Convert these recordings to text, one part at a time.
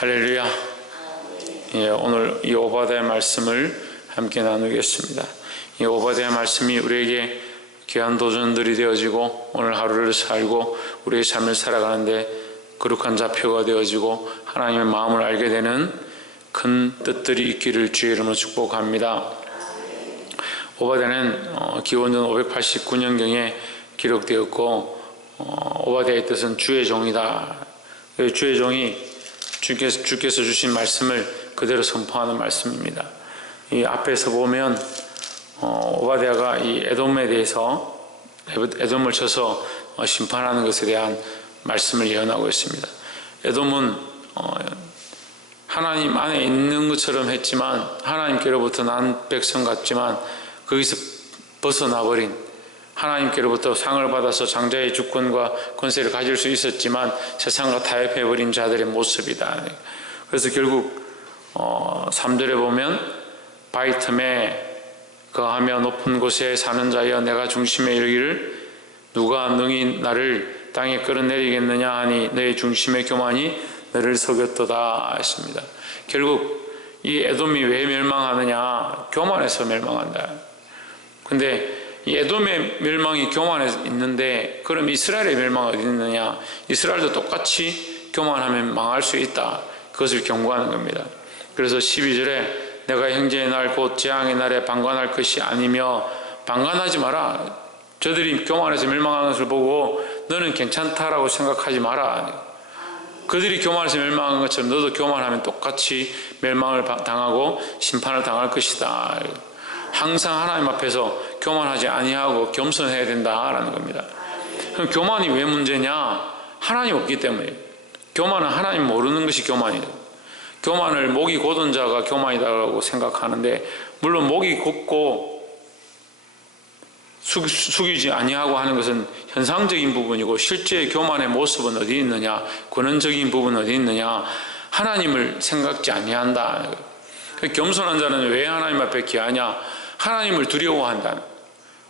할렐루야. 오늘 이 오바댜의 말씀을 함께 나누겠습니다. 이 오바댜의 말씀이 우리에게 귀한 도전들이 되어지고 오늘 하루를 살고 우리의 삶을 살아가는데 거룩한 좌표가 되어지고 하나님의 마음을 알게 되는 큰 뜻들이 있기를 주의 이름으로 축복합니다. 오바댜는 기원전 589년경에 기록되었고 오바댜의 뜻은 주의 종이다. 주의 종이 주께서 주신 말씀을 그대로 선포하는 말씀입니다. 이 앞에서 보면 오바댜가 이 에돔에 대해서 에돔을 쳐서 심판하는 것에 대한 말씀을 예언하고 있습니다. 에돔은 하나님 안에 있는 것처럼 했지만 하나님께로부터 난 백성 같지만 거기서 벗어나버린, 하나님께로부터 상을 받아서 장자의 주권과 권세를 가질 수 있었지만 세상과 타협해버린 자들의 모습이다. 그래서 결국 3절에 보면 바위 틈에 거하며 높은 곳에 사는 자여 내가 중심에 이르기를 누가 능히 나를 땅에 끌어내리겠느냐 하니 너의 중심의 교만이 너를 속였도다 했습니다. 결국 이 에돔이 왜 멸망하느냐? 교만해서 멸망한다. 근데 이 에돔의 멸망이 교만에 있는데 그럼 이스라엘의 멸망이 어디 있느냐? 이스라엘도 똑같이 교만하면 망할 수 있다. 그것을 경고하는 겁니다. 그래서 12절에 내가 형제의 날 곧 재앙의 날에 방관할 것이 아니며, 방관하지 마라. 저들이 교만해서 멸망하는 것을 보고 너는 괜찮다라고 생각하지 마라. 그들이 교만해서 멸망한 것처럼 너도 교만하면 똑같이 멸망을 당하고 심판을 당할 것이다. 항상 하나님 앞에서 교만하지 아니하고 겸손해야 된다라는 겁니다. 그럼 교만이 왜 문제냐? 하나님 없기 때문에. 교만은 하나님 모르는 것이 교만이에요. 교만을 목이 곧은 자가 교만이다라고 생각하는데, 물론 목이 곧고 숙이지 아니하고 하는 것은 현상적인 부분이고, 실제 교만의 모습은 어디 있느냐? 근원적인 부분은 어디 있느냐? 하나님을 생각지 아니한다. 겸손한 자는 왜 하나님 앞에 귀하냐? 하나님을 두려워한다.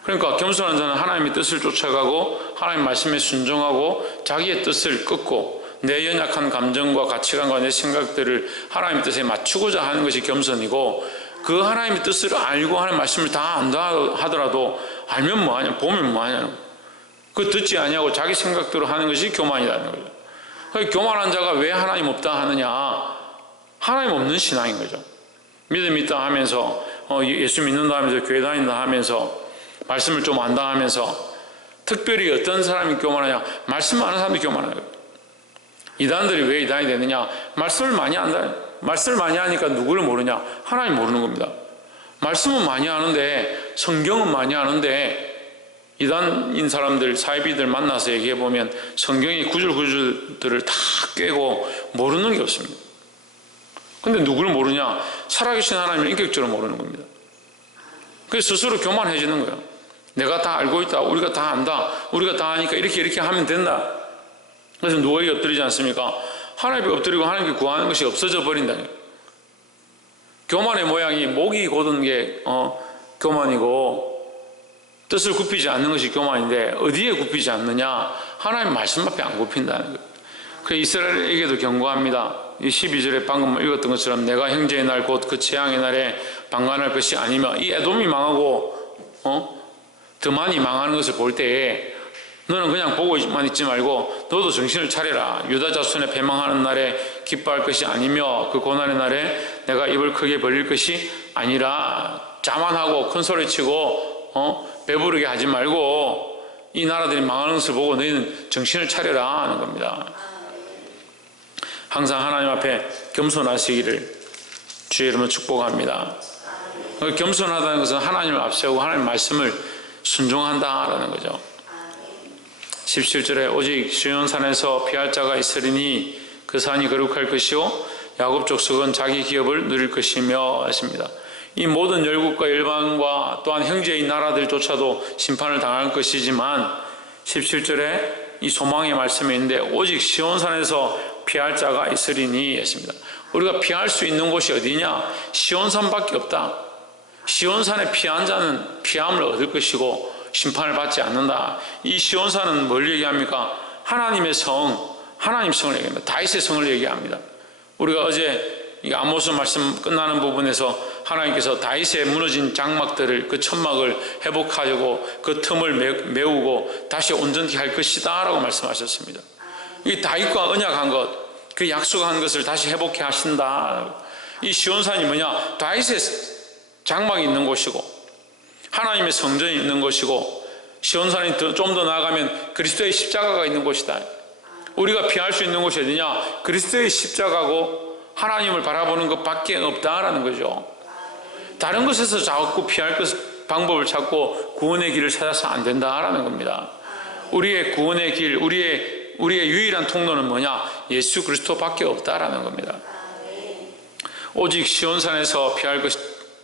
그러니까 겸손한 자는 하나님의 뜻을 쫓아가고 하나님 말씀에 순종하고 자기의 뜻을 끊고 내 연약한 감정과 가치관과 내 생각들을 하나님의 뜻에 맞추고자 하는 것이 겸손이고, 그 하나님의 뜻을 알고 하나님 말씀을 다 안다 하더라도 알면 뭐하냐, 보면 뭐하냐, 그 듣지 아니하고 자기 생각대로 하는 것이 교만이라는 거죠. 그러니까 교만한 자가 왜 하나님 없다 하느냐? 하나님 없는 신앙인 거죠. 믿음 있다 하면서 예수 믿는다 하면서 교회 다닌다 하면서 말씀을 좀 안다 하면서, 특별히 어떤 사람이 교만하냐? 말씀 아는 사람이 교만해요. 이단들이 왜 이단이 되느냐? 말씀을 많이 안다. 말씀을 많이 하니까 누구를 모르냐? 하나님 모르는 겁니다. 말씀은 많이 하는데, 성경은 많이 하는데, 이단인 사람들, 사이비들 만나서 얘기해보면 성경의 구절구절들을 다 꿰고 모르는 게 없습니다. 근데 누구를 모르냐? 살아계신 하나님을 인격적으로 모르는 겁니다. 그래서 스스로 교만해지는 거예요. 내가 다 알고 있다. 우리가 다 안다. 우리가 다 아니까 이렇게 하면 된다. 그래서 누구에게 엎드리지 않습니까? 하나님께 엎드리고 하나님께 구하는 것이 없어져 버린다는 거예요. 교만의 모양이 목이 곧은 게 교만이고, 뜻을 굽히지 않는 것이 교만인데 어디에 굽히지 않느냐? 하나님 말씀 앞에 안 굽힌다는 거예요. 그래서 이스라엘에게도 경고합니다. 이 12절에 방금 읽었던 것처럼 내가 형제의 날 곧 그 재앙의 날에 방관할 것이 아니며, 이 에돔이 망하고 더 많이 망하는 것을 볼 때에 너는 그냥 보고만 있지 말고 너도 정신을 차려라. 유다 자손의 패망하는 날에 기뻐할 것이 아니며 그 고난의 날에 내가 입을 크게 벌릴 것이 아니라, 자만하고 큰 소리치고 배부르게 하지 말고 이 나라들이 망하는 것을 보고 너희는 정신을 차려라 하는 겁니다. 항상 하나님 앞에 겸손하시기를 주의 이름으로 축복합니다. 겸손하다는 것은 하나님을 앞세우고 하나님 말씀을 순종한다라는 거죠. 17절에 오직 시온산에서 피할 자가 있으리니 그 산이 거룩할 것이요 야곱 족속은 자기 기업을 누릴 것이며 하십니다. 이 모든 열국과 열방과 또한 형제인 나라들조차도 심판을 당할 것이지만 17절에 이 소망의 말씀이 있는데 오직 시온산에서 피할 자가 있으리니 했습니다. 우리가 피할 수 있는 곳이 어디냐? 시온산밖에 없다. 시온산에 피한 자는 피함을 얻을 것이고 심판을 받지 않는다. 이 시온산은 뭘 얘기합니까? 하나님의 성, 하나님 성을 얘기합니다. 다윗의 성을 얘기합니다. 우리가 어제 이 아모스 말씀 끝나는 부분에서 하나님께서 다윗의 무너진 장막들을, 그 천막을 회복하려고 그 틈을 메우고 다시 온전히 할 것이다 라고 말씀하셨습니다. 이 다윗과 언약한 것, 그 약속한 것을 다시 회복해 하신다. 이 시온산이 뭐냐? 다윗의 장막이 있는 곳이고 하나님의 성전이 있는 곳이고, 시온산이 좀 더 나아가면 그리스도의 십자가가 있는 곳이다. 우리가 피할 수 있는 곳이 어디냐? 그리스도의 십자가고 하나님을 바라보는 것밖에 없다라는 거죠. 다른 것에서 자꾸 피할 방법을 찾고 구원의 길을 찾아서 안 된다라는 겁니다. 우리의 구원의 길, 우리의 유일한 통로는 뭐냐? 예수 그리스도밖에 없다라는 겁니다. 오직 시온산에서 피할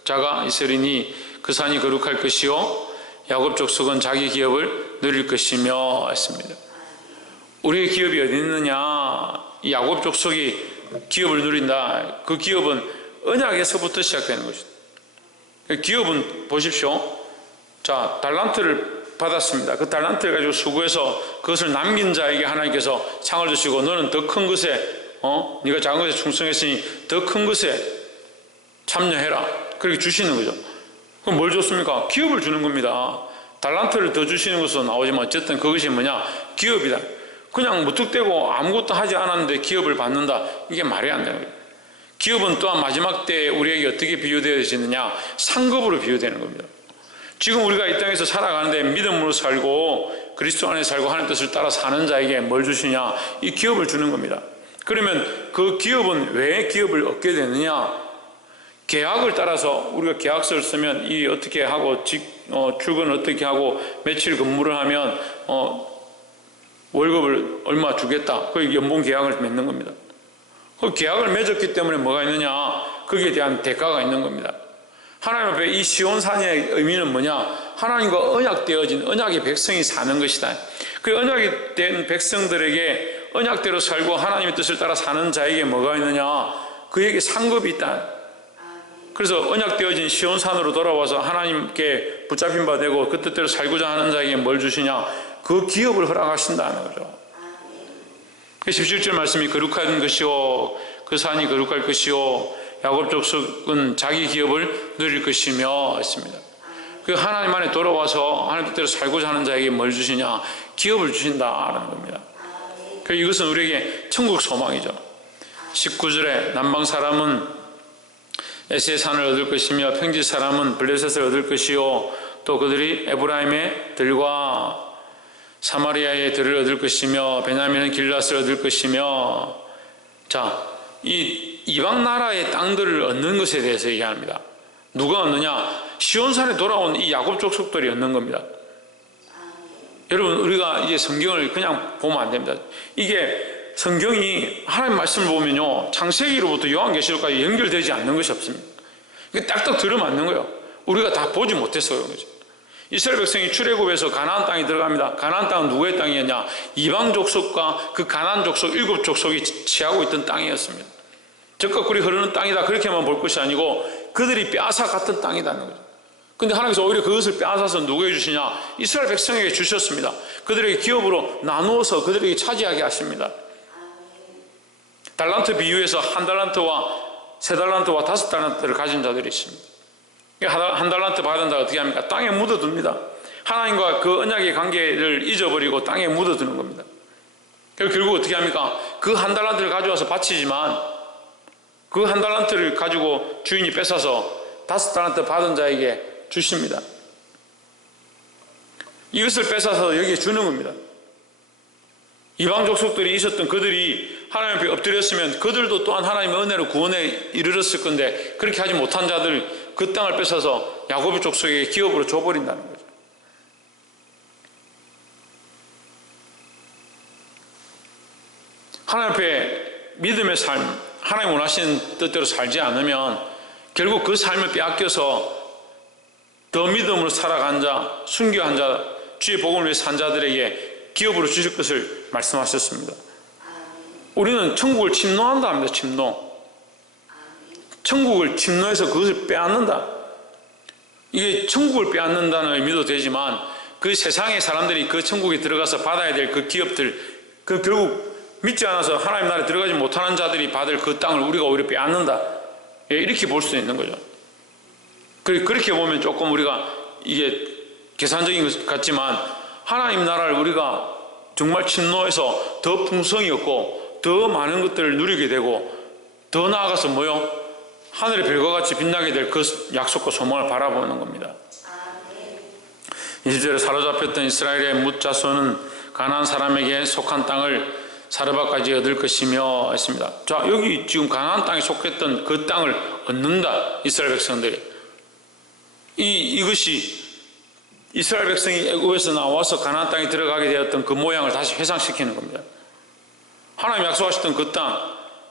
자가 있으리니 그 산이 거룩할 것이요 야곱 족속은 자기 기업을 누릴 것이며 했습니다. 우리의 기업이 어디 있느냐? 이 야곱 족속이 기업을 누린다. 그 기업은 언약에서부터 시작되는 것이다. 기업은 보십시오. 자, 달란트를 받았습니다. 그 달란트를 가지고 수고해서 그것을 남긴 자에게 하나님께서 상을 주시고, 너는 더 큰 것에 네가 작은 것에 충성했으니 더 큰 것에 참여해라. 그렇게 주시는 거죠. 그럼 뭘 줬습니까? 기업을 주는 겁니다. 달란트를 더 주시는 것은 나오지만 어쨌든 그것이 뭐냐? 기업이다. 그냥 무턱대고 아무것도 하지 않았는데 기업을 받는다. 이게 말이 안 되는 거예요. 기업은 또한 마지막 때에 우리에게 어떻게 비유되어지느냐? 상급으로 비유되는 겁니다. 지금 우리가 이 땅에서 살아가는데 믿음으로 살고 그리스도 안에 살고 하나님 뜻을 따라 사는 자에게 뭘 주시냐? 이 기업을 주는 겁니다. 그러면 그 기업은 왜 기업을 얻게 되느냐? 계약을 따라서 우리가 계약서를 쓰면 이 어떻게 하고 출근을 어떻게 하고 며칠 근무를 하면 월급을 얼마 주겠다. 그 연봉 계약을 맺는 겁니다. 그 계약을 맺었기 때문에 뭐가 있느냐? 거기에 대한 대가가 있는 겁니다. 하나님 앞에 이 시온산의 의미는 뭐냐? 하나님과 언약되어진 언약의 백성이 사는 것이다. 그 언약이 된 백성들에게 언약대로 살고 하나님의 뜻을 따라 사는 자에게 뭐가 있느냐? 그에게 상급이 있다. 그래서 언약되어진 시온산으로 돌아와서 하나님께 붙잡힌 바 되고 그 뜻대로 살고자 하는 자에게 뭘 주시냐? 그 기업을 허락하신다는 거죠. 17절 말씀이 거룩한 것이요 그 산이 거룩할 것이요 야곱 족속은 자기 기업을 누릴 것이며 했습니다. 그 하나님 안에 돌아와서 하나님 뜻대로 살고자 하는 자에게 뭘 주시냐? 기업을 주신다라는 겁니다. 이것은 우리에게 천국 소망이죠. 19절에 남방 사람은 에스의 산을 얻을 것이며 평지 사람은 블레셋을 얻을 것이요 또 그들이 에브라임의 들과 사마리아의 들을 얻을 것이며 베냐민은 길앗을 얻을 것이며, 자, 이 이방 나라의 땅들을 얻는 것에 대해서 얘기합니다. 누가 얻느냐? 시온산에 돌아온 이 야곱 족속들이 얻는 겁니다. 여러분, 우리가 이제 성경을 그냥 보면 안 됩니다. 이게 성경이 하나님 말씀을 보면요, 창세기로부터 요한계시록까지 연결되지 않는 것이 없습니다. 이게 딱딱 들어맞는 거예요. 우리가 다 보지 못해서 그런 거죠. 이스라엘 백성이 출애굽해서 가나안 땅에 들어갑니다. 가나안 땅은 누구의 땅이었냐? 이방 족속과 그 가나안 족속 7족속이 취하고 있던 땅이었습니다. 적과 꿀이 흐르는 땅이다 그렇게만 볼 것이 아니고 그들이 뼈아삭 같은 땅이라는 거죠. 근데 하나님께서 오히려 그것을 빼앗아서 누구에게 주시냐? 이스라엘 백성에게 주셨습니다. 그들에게 기업으로 나누어서 그들에게 차지하게 하십니다. 달란트 비유에서 한 달란트와 세 달란트와 다섯 달란트를 가진 자들이 있습니다. 한 달란트 받은 자가 어떻게 합니까? 땅에 묻어둡니다. 하나님과 그 언약의 관계를 잊어버리고 땅에 묻어두는 겁니다. 결국 어떻게 합니까? 그 한 달란트를 가져와서 바치지만 그 한 달란트를 가지고 주인이 뺏어서 다섯 달란트 받은 자에게 주십니다. 이것을 뺏어서 여기에 주는 겁니다. 이방 족속들이 있었던 그들이 하나님 앞에 엎드렸으면 그들도 또한 하나님의 은혜로 구원에 이르렀을 건데 그렇게 하지 못한 자들 그 땅을 뺏어서 야곱의 족속에게 기업으로 줘버린다는 거죠. 하나님 앞에 믿음의 삶, 하나님 원하시는 뜻대로 살지 않으면 결국 그 삶을 빼앗겨서 더 믿음으로 살아간 자, 순교한 자, 주의 복음을 위해 산 자들에게 기업으로 주실 것을 말씀하셨습니다. 우리는 천국을 침노한다 합니다. 침노. 천국을 침노해서 그것을 빼앗는다. 이게 천국을 빼앗는다는 의미도 되지만 그 세상의 사람들이 그 천국에 들어가서 받아야 될 그 기업들, 그 결국 믿지 않아서 하나님 나라에 들어가지 못하는 자들이 받을 그 땅을 우리가 오히려 빼앗는다. 이렇게 볼 수 있는 거죠. 그렇게 보면 조금 우리가 이게 계산적인 것 같지만 하나님 나라를 우리가 정말 침노해서 더 풍성이 없고 더 많은 것들을 누리게 되고 더 나아가서 뭐요? 하늘의 별과 같이 빛나게 될 그 약속과 소망을 바라보는 겁니다. 20절에 사로잡혔던 이스라엘의 뭇 자손은 가나안 사람에게 속한 땅을 사르밧까지 얻을 것이며 했습니다. 자, 여기 지금 가나안 땅에 속했던 그 땅을 얻는다. 이스라엘 백성들이. 이것이 이스라엘 백성이 애굽에서 나와서 가나안 땅에 들어가게 되었던 그 모양을 다시 회상시키는 겁니다. 하나님 약속하셨던 그 땅,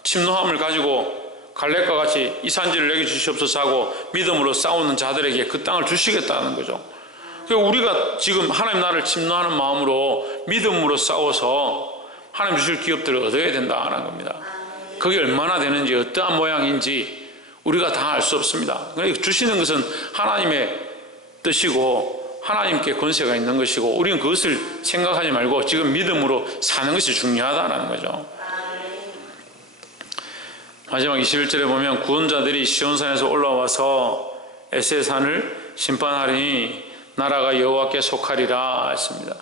침노함을 가지고 갈렙과 같이 이 산지를 내게 주시옵소서 하고 믿음으로 싸우는 자들에게 그 땅을 주시겠다는 거죠. 그러니까 우리가 지금 하나님 나라를 침노하는 마음으로 믿음으로 싸워서 하나님 주실 기업들을 얻어야 된다는 겁니다. 그게 얼마나 되는지 어떠한 모양인지 우리가 다 알 수 없습니다. 그러니까 주시는 것은 하나님의 뜻이고 하나님께 권세가 있는 것이고 우리는 그것을 생각하지 말고 지금 믿음으로 사는 것이 중요하다는 거죠. 마지막 21절에 보면 구원자들이 시온산에서 올라와서 에세산을 심판하리니 나라가 여호와께 속하리라 했습니다.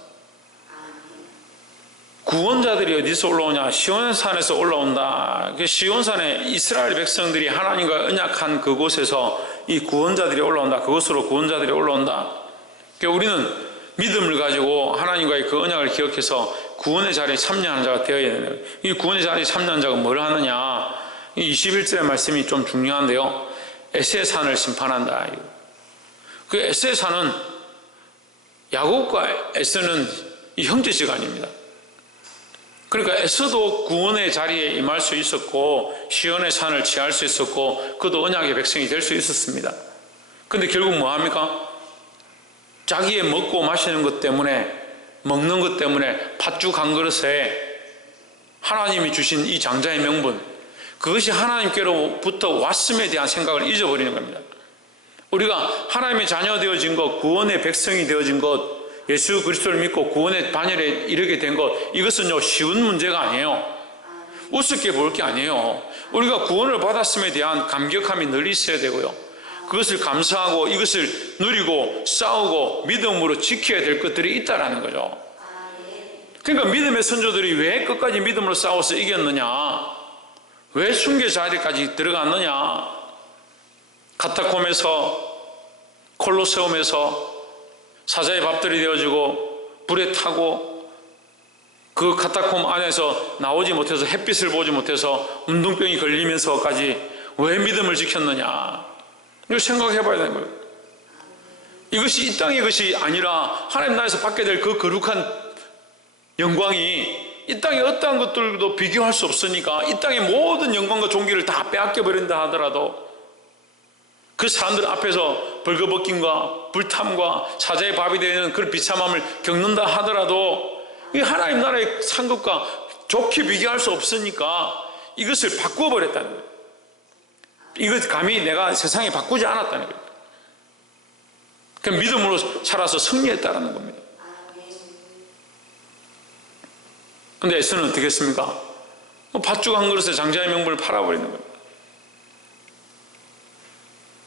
구원자들이 어디서 올라오냐? 시온산에서 올라온다. 시온산에 이스라엘 백성들이 하나님과 언약한 그곳에서 이 구원자들이 올라온다. 그곳으로 구원자들이 올라온다. 우리는 믿음을 가지고 하나님과의 그 언약을 기억해서 구원의 자리에 참여하는 자가 되어야 되는 거예요. 이 구원의 자리에 참여하는 자가 뭘 하느냐? 이 21절의 말씀이 좀 중요한데요. 에세산을 심판한다. 그 에세산은 야곱과 에서는 이 형제지간입니다. 그러니까 에서도 구원의 자리에 임할 수 있었고 시온의 산을 취할 수 있었고 그도 언약의 백성이 될 수 있었습니다. 그런데 결국 뭐합니까? 자기의 먹고 마시는 것 때문에 먹는 것 때문에 팥죽 한 그릇에 하나님이 주신 이 장자의 명분 그것이 하나님께로부터 왔음에 대한 생각을 잊어버리는 겁니다. 우리가 하나님의 자녀 되어진 것 구원의 백성이 되어진 것 예수 그리스도를 믿고 구원의 반열에 이르게 된 것 이것은요 쉬운 문제가 아니에요. 우습게 볼 게 아니에요. 우리가 구원을 받았음에 대한 감격함이 늘 있어야 되고요. 그것을 감사하고 이것을 누리고 싸우고 믿음으로 지켜야 될 것들이 있다라는 거죠. 그러니까 믿음의 선조들이 왜 끝까지 믿음으로 싸워서 이겼느냐? 왜 순교 자리까지 들어갔느냐? 카타콤에서 콜로세움에서 사자의 밥들이 되어지고 불에 타고 그 카타콤 안에서 나오지 못해서 햇빛을 보지 못해서 운동병이 걸리면서까지 왜 믿음을 지켰느냐? 이걸 생각해 봐야 되는 거예요. 이것이 이 땅의 것이 아니라 하나님 나라에서 받게 될 그 거룩한 영광이 이 땅의 어떠한 것들도 비교할 수 없으니까 이 땅의 모든 영광과 존귀를 다 빼앗겨 버린다 하더라도 그 사람들 앞에서 벌거벗김과 불탐과 사자의 밥이 되는 그런 비참함을 겪는다 하더라도 이 하나님 나라의 상급과 좋게 비교할 수 없으니까 이것을 바꾸어 버렸다는 거예요. 이것 감히 내가 세상에 바꾸지 않았다는 거예요. 그냥 믿음으로 살아서 승리했다는 겁니다. 근데 에서는 어떻게 했습니까? 팥죽 한 그릇에 장자의 명분을 팔아버리는 거예요.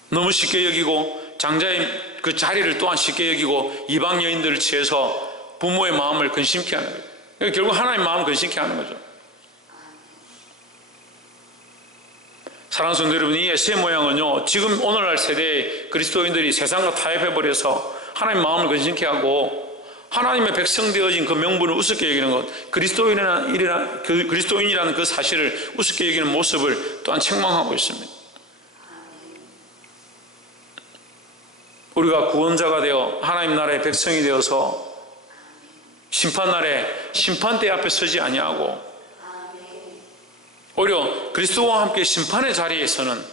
너무 쉽게 여기고 장자의 그 자리를 또한 쉽게 여기고 이방 여인들을 취해서 부모의 마음을 근심케 하는 거예요. 결국 하나님의 마음을 근심케 하는 거죠. 사랑하는 성도 여러분, 이 에세의 모양은요 지금 오늘날 세대의 그리스도인들이 세상과 타협해버려서 하나님의 마음을 근심케 하고 하나님의 백성 되어진 그 명분을 우습게 여기는 것 그리스도인이라는 그 사실을 우습게 여기는 모습을 또한 책망하고 있습니다. 우리가 구원자가 되어 하나님 나라의 백성이 되어서 심판날에 심판대 앞에 서지 아니하고 오히려 그리스도와 함께 심판의 자리에서는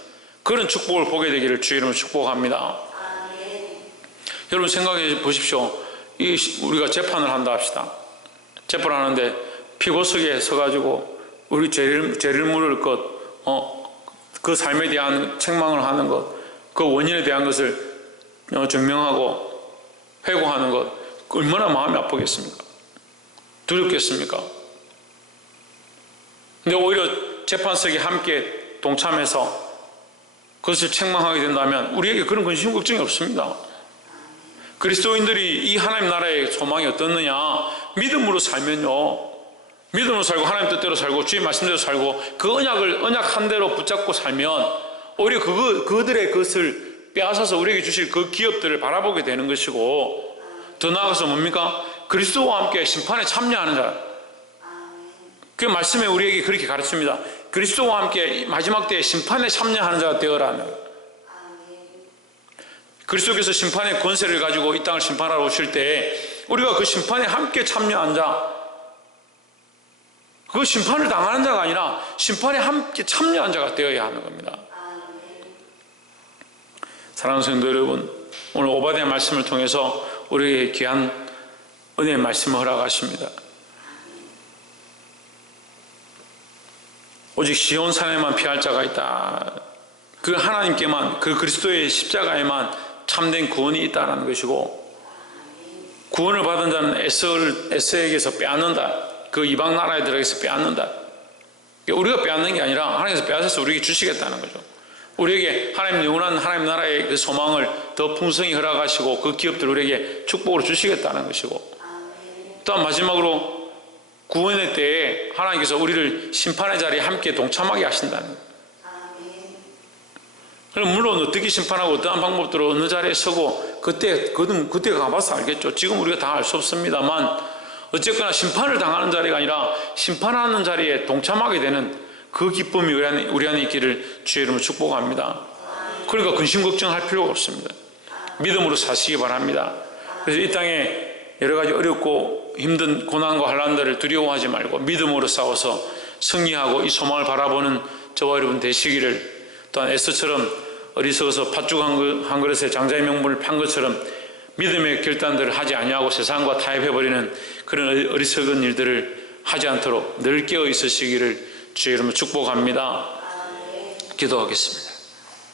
그런 축복을 보게 되기를 주의 이름으로 축복합니다. 여러분 생각해 보십시오. 우리가 재판을 한다 합시다. 재판을 하는데 피고석에 서가지고 우리 죄를 물을 것, 그 삶에 대한 책망을 하는 것, 그 원인에 대한 것을 증명하고 회고하는 것 얼마나 마음이 아프겠습니까? 두렵겠습니까? 근데 오히려 재판석에 함께 동참해서 그것을 책망하게 된다면 우리에게 그런 근심 걱정이 없습니다. 그리스도인들이 이 하나님 나라의 소망이 어떻느냐? 믿음으로 살면요, 믿음으로 살고 하나님 뜻대로 살고 주의 말씀대로 살고 그 언약 한 대로 붙잡고 살면 오히려 그들의 것을 빼앗아서 우리에게 주실 그 기업들을 바라보게 되는 것이고, 더 나아가서 뭡니까? 그리스도와 함께 심판에 참여하는 자. 그 말씀에 우리에게 그렇게 가르칩니다. 그리스도와 함께 마지막 때에 심판에 참여하는 자가 되어라는 거예요. 그리스도께서 심판의 권세를 가지고 이 땅을 심판하러 오실 때 우리가 그 심판에 함께 참여한 자, 그 심판을 당하는 자가 아니라 심판에 함께 참여한 자가 되어야 하는 겁니다. 사랑하는 성도 여러분, 오늘 오바댜 말씀을 통해서 우리에게 귀한 은혜의 말씀을 허락하십니다. 오직 시온산에만 피할 자가 있다. 그 하나님께만, 그 그리스도의 십자가에만 참된 구원이 있다는 것이고, 구원을 받은 자는 에서에게서 빼앗는다. 그 이방 나라에 들어가서 빼앗는다. 우리가 빼앗는 게 아니라 하나님께서 빼앗아서 우리에게 주시겠다는 거죠. 우리에게 하나님 영원한 하나님 나라의 그 소망을 더 풍성히 허락하시고 그 기업들 우리에게 축복으로 주시겠다는 것이고, 또한 마지막으로 구원의 때에 하나님께서 우리를 심판의 자리에 함께 동참하게 하신다는 거예요. 그럼 물론 어떻게 심판하고 어떠한 방법으로 어느 자리에 서고 그때 가봐서 알겠죠. 지금 우리가 다 알 수 없습니다만 어쨌거나 심판을 당하는 자리가 아니라 심판하는 자리에 동참하게 되는 그 기쁨이 우리 안에 있기를 주의 이름으로 축복합니다. 그러니까 근심 걱정할 필요가 없습니다. 믿음으로 사시기 바랍니다. 그래서 이 땅에 여러 가지 어렵고 힘든 고난과 환난들을 두려워하지 말고 믿음으로 싸워서 승리하고 이 소망을 바라보는 저와 여러분 되시기를, 또한 에스처럼 어리석어서 팥죽 한 그릇에 장자의 명분을 판 것처럼 믿음의 결단들을 하지 아니하고 세상과 타협해버리는 그런 어리석은 일들을 하지 않도록 늘 깨어 있으시기를 주의 이름으로 축복합니다. 기도하겠습니다.